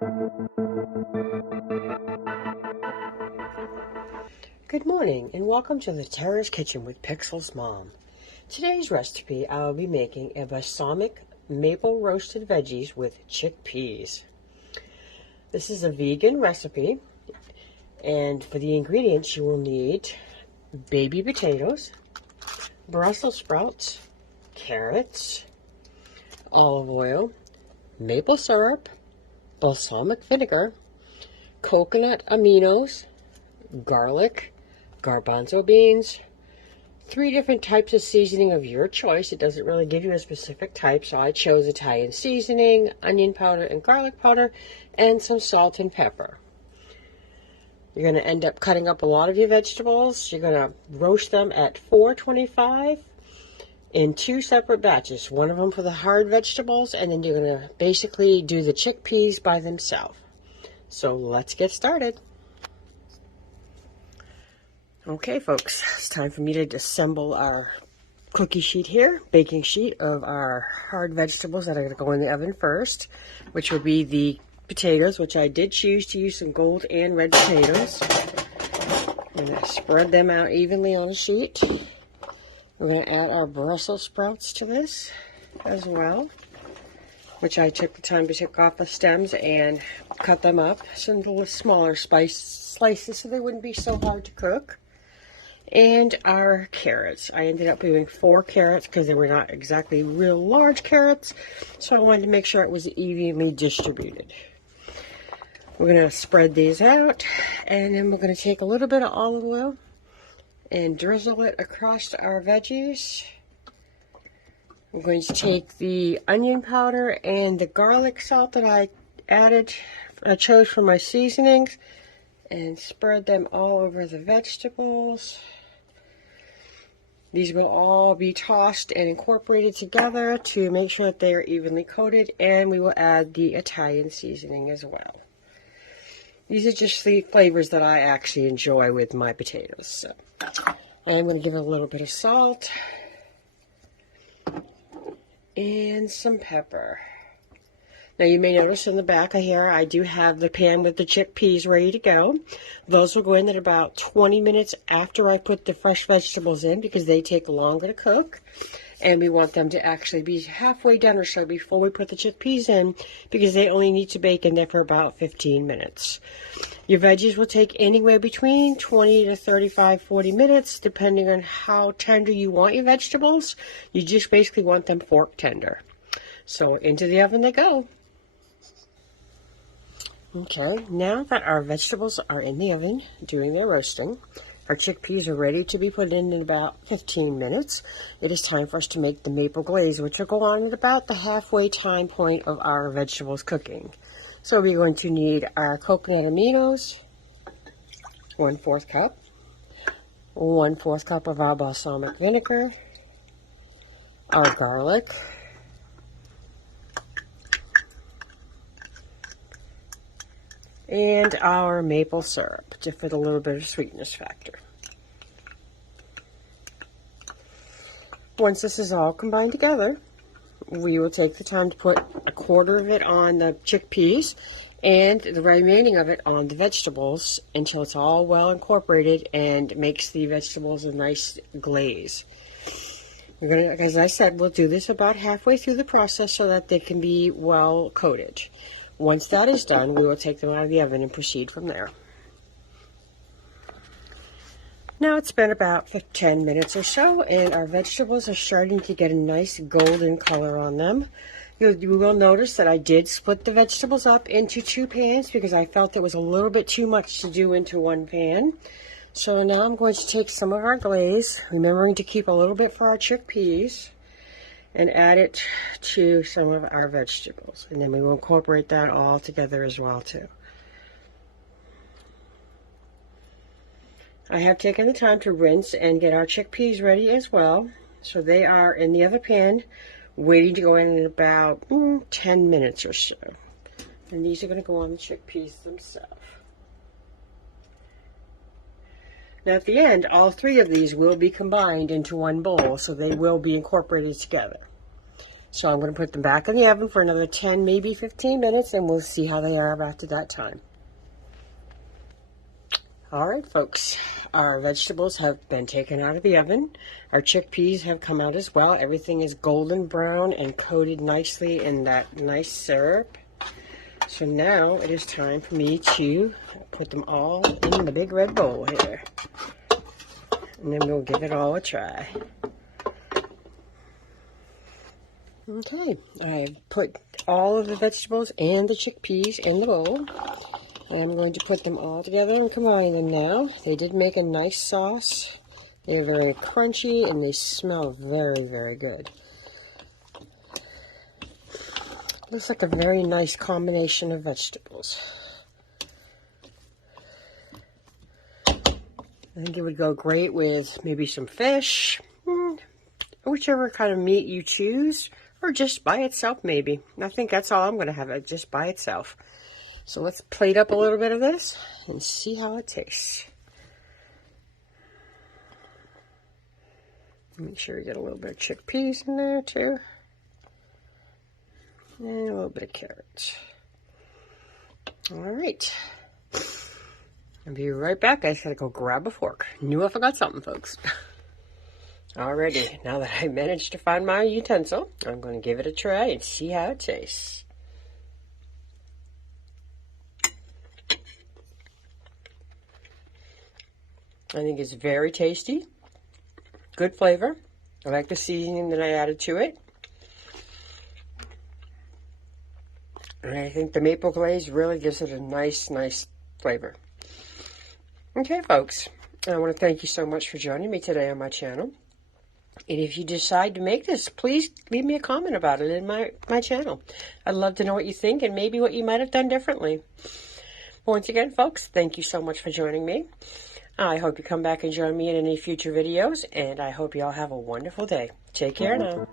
Good morning and welcome to the Terror's Kitchen with Pixel's Mom. Today's recipe I'll be making a balsamic maple roasted veggies with chickpeas. This is a vegan recipe, and for the ingredients you will need baby potatoes, Brussels sprouts, carrots, olive oil, maple syrup, balsamic vinegar, coconut aminos, garlic, garbanzo beans, 3 different types of seasoning of your choice. It doesn't really give you a specific type, so I chose Italian seasoning, onion powder and garlic powder, and some salt and pepper. You're going to end up cutting up a lot of your vegetables. You're going to roast them at 425 in 2 separate batches. One of them for the hard vegetables, and then you're going to basically do the chickpeas by themselves. So let's get started. Okay, folks, it's time for me to assemble our cookie sheet here, baking sheet of our hard vegetables that are going to go in the oven first, which will be the potatoes, which I did choose to use some gold and red potatoes. I'm going to spread them out evenly on a sheet. We're going to add our Brussels sprouts to this as well, which I took the time to take off the stems and cut them up into little smaller slices so they wouldn't be so hard to cook. And our carrots. I ended up doing 4 carrots because they were not exactly real large carrots, so I wanted to make sure it was evenly distributed. We're going to spread these out, and then we're going to take a little bit of olive oil and drizzle it across our veggies. I'm going to take the onion powder and the garlic salt that I chose for my seasonings, and spread them all over the vegetables. These will all be tossed and incorporated together to make sure that they are evenly coated, and we will add the Italian seasoning as well. These are just the flavors that I actually enjoy with my potatoes. So I'm going to give it a little bit of salt and some pepper. Now you may notice in the back of here I do have the pan with the chickpeas ready to go. Those will go in at about 20 minutes after I put the fresh vegetables in because they take longer to cook. And we want them to actually be halfway done or so before we put the chickpeas in because they only need to bake in there for about 15 minutes. Your veggies will take anywhere between 20 to 35, 40 minutes depending on how tender you want your vegetables. You just basically want them fork tender. So into the oven they go. Okay, now that our vegetables are in the oven doing their roasting, our chickpeas are ready to be put in about 15 minutes. It is time for us to make the maple glaze, which will go on at about the halfway time point of our vegetables cooking. So we're going to need our coconut aminos, 1/4 cup, 1/4 cup of our balsamic vinegar, our garlic, and our maple syrup to fit a little bit of sweetness factor. Once this is all combined together, we will take the time to put 1/4 of it on the chickpeas and the remaining of it on the vegetables until it's all well incorporated and makes the vegetables a nice glaze. We're going to, as I said, we'll do this about halfway through the process so that they can be well coated. Once that is done, we will take them out of the oven and proceed from there. Now it's been about 10 minutes or so, and our vegetables are starting to get a nice golden color on them. You will notice that I did split the vegetables up into 2 pans because I felt it was a little bit too much to do into one pan. So now I'm going to take some of our glaze, remembering to keep a little bit for our chickpeas, and add it to some of our vegetables. And then we will incorporate that all together as well too. I have taken the time to rinse and get our chickpeas ready as well. So they are in the other pan waiting to go in about 10 minutes or so. And these are going to go on the chickpeas themselves. Now at the end, all 3 of these will be combined into one bowl, so they will be incorporated together. So I'm going to put them back in the oven for another 10, maybe 15 minutes, and we'll see how they are after that time. All right, folks, our vegetables have been taken out of the oven. Our chickpeas have come out as well. Everything is golden brown and coated nicely in that nice syrup. So now it is time for me to put them all in the big red bowl here. And then we'll give it all a try. Okay, I've put all of the vegetables and the chickpeas in the bowl. And I'm going to put them all together and combine them now. They did make a nice sauce. They're very crunchy and they smell very, very good. Looks like a very nice combination of vegetables. I think it would go great with maybe some fish, whichever kind of meat you choose, or just by itself maybe. I think that's all I'm going to have it, just by itself. So let's plate up a little bit of this and see how it tastes. Make sure you get a little bit of chickpeas in there too. And a little bit of carrots. All right. I'll be right back. I just gotta go grab a fork. Knew I forgot something, folks. Alrighty, now that I managed to find my utensil, I'm going to give it a try and see how it tastes. I think it's very tasty, good flavor. I like the seasoning that I added to it. And I think the maple glaze really gives it a nice flavor. Okay, folks, I want to thank you so much for joining me today on my channel. And if you decide to make this, please leave me a comment about it in my channel. I'd love to know what you think and maybe what you might have done differently. Once again, folks, thank you so much for joining me. I hope you come back and join me in any future videos, and I hope you all have a wonderful day. Take care now.